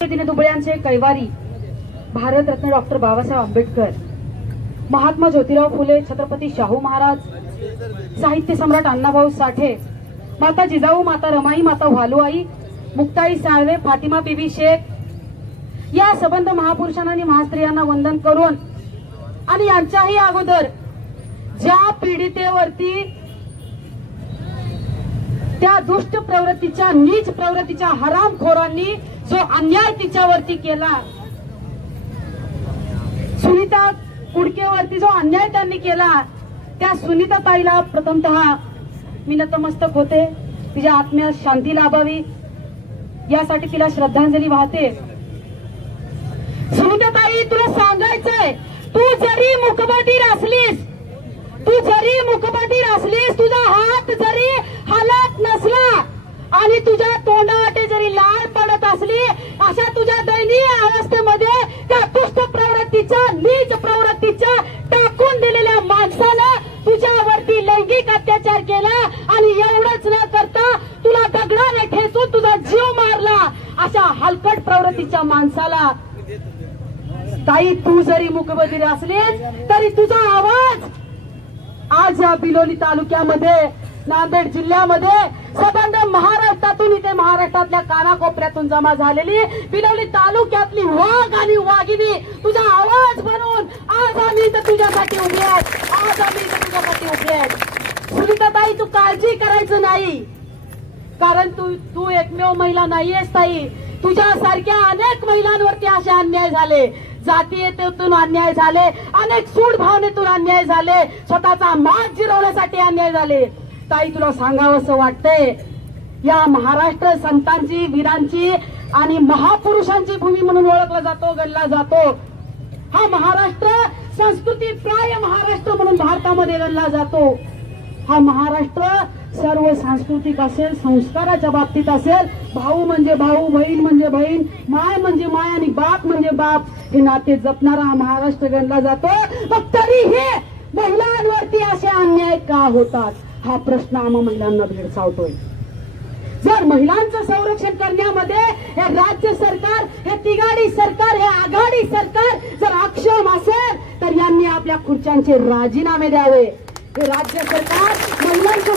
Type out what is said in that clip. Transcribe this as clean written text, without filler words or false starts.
दिनदुबळ्यांचे कैवारी Bharat Ratna doctor Babasaheb Ambedkar, Mahatma Jyotirao Phule, Chhatrapati Shahu Maharaj, साहित्य सम्राट अण्णाभाऊ साठे, माता जिजाऊ, माता रमाई, माता भालुआई, मुक्ताई साळवे, फातिमा बीबी शेख या सबंध महापुरुषांना आणि महास्त्रियांना वंदन करून आणि यांच्याही अगोदर ज्या पीडितेवरती त्या दुष्ट प्रवृत्तीच्या, नीच प्रवृत्तीच्या हरामखोरांनी जो अन्याय तिच्यावरती केला, सुनीता कुडकेवरती जो अन्याय त्यांनी केला, त्या सुनीता ताईला प्रथमतः मी नतमस्तक होते. तिच्या आत्म्यास शांती लाभावी यासाठी तिला श्रद्धांजली वाहते. सुनीता ताई, तुला सांगायचंय, तू जरी मुकबधीर असलीस, तुझा हात जरी हालत नसला आणि तुझ्या तोंडावाटे जरी लाळ पडत असली, अशा तुझ्या दयनीय अवस्थेमध्ये त्या दुष्ट प्रवृत्तीच्या, नीच प्रवृत्तीच्या टाकून दिलेल्या माणसानं तुझ्यावरती लैंगिक अत्याचार केला आणि एवढंच न करता तुला दगडाने ठेचून तुझा जीव मारला. अशा हलकट प्रवृत्तीच्या माणसाला ताई, तू जरी मुकबधीर असलीस तरी तुझा आवाज आज या बिलोली तालुक्यामध्ये, नांदेड जिल्ह्यामध्ये, सबंध महाराष्ट्रातून, इथे महाराष्ट्रातल्या कानाकोपऱ्यातून जमा झालेली बिलोली तालुक्यातली वाघ आणि वाघिणी तुझा आवाज बनवून आज आम्ही इथं तुझ्यासाठी उभे आहेत. सुनीताताई, तू काळजी करायचं नाही, कारण तू एकमेव महिला नाहीयेस ताई. तुझ्यासारख्या अनेक महिलांवरती असे अन्याय झाले, जातीयतेतून अन्याय झाले, अनेक सूड भावनेतून अन्याय झाले, स्वतःचा मान जिरवण्यासाठी अन्याय झाले. ताई, तुला सांगावंसं वाटतंय, या महाराष्ट्र संतांची, वीरांची आणि महापुरुषांची भूमी म्हणून ओळखला जातो, गणला जातो. हा महाराष्ट्र संस्कृती प्राय महाराष्ट्र म्हणून भारतामध्ये गणला जातो. हा महाराष्ट्र सर्व सांस्कृतिक असेल, संस्काराच्या बाबतीत असेल, भाऊ म्हणजे भाऊ, बहीण म्हणजे बहीण, माय म्हणजे माय आणि बाप म्हणजे बाप, हे नाते जपणारा हा महाराष्ट्र गणला जातो. मग तरीही महिलांवरती असे अन्याय का होतात, हा प्रश्न आम्हा महिलांना भेडसावतोय. जर महिलांचं संरक्षण करण्यामध्ये हे राज्य सरकार, हे तिघाडी सरकार, हे आघाडी सरकार जर अक्षम असेल तर यांनी आपल्या खुर्च्यांचे राजीनामे द्यावे. हे राज्य सरकार महिलांचं